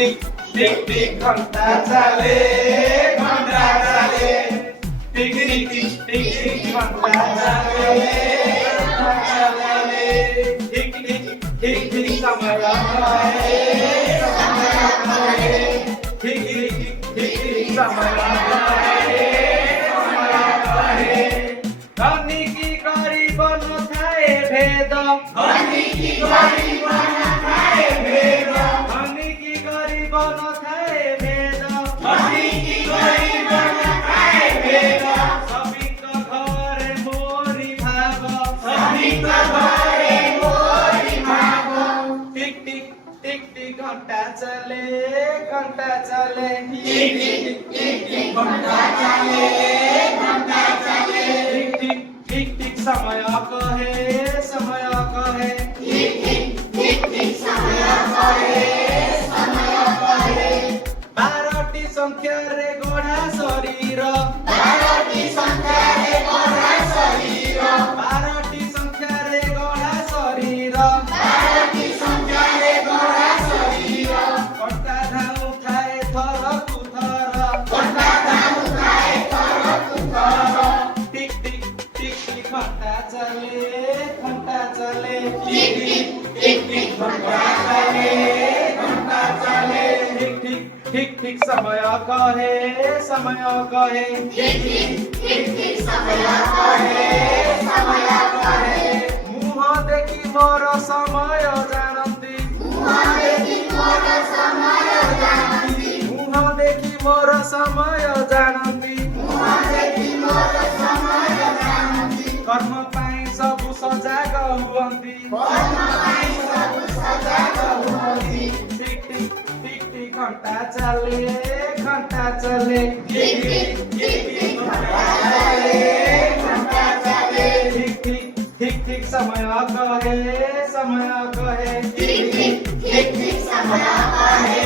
टिक टिक टिक घंटा चले टिक टिक टिक टिक टिक घंटा चले टिक टिक टिक टिक समय टिक टिक टिक टिक समय धनी की गरीब न थाए भेद धनी की गरीब न थाए भेद धनी की गरीब न थाए भेद धनी की गरीब न थाए भेद सभी का घरे मोरी भाव सभी का घरे मोरी भाव टिक टिक टिक टिक घंटा चले टिक टिक टिक टिक घंटा चले टिक टिक समय कहे टिक टिक टिक समय कहे बारटी संख्या रे गढ़ा शरीर बारटी संख्या रे गढ़ा शरीर बारटी संख्या रे गढ़ा शरीर बारटी संख्या रे गढ़ा शरीर कटा धाउ खाए थर कुथर कटा धाउ खाए थर कुथर टिक टिक टिक टिक घंटा चले टिक टिक टिक घंटा चले ठीक ठीक समय कहे टिक टिक टिक समय कहे मुह देखी मोर समय जानती मुह देखी मोर समय जानती मुह देखी मोर समय जानती मुह देखी मोर समय जानती कर्म पाई सबु सजाग हुअन्ती कर्म पाई सबु सजाग हुअन्ती टिक टिक टिक टिक घंटा चले टिक टिक टिक घंटा चले ठीक ठीक समय कहे टिक टिक टिक समय कहे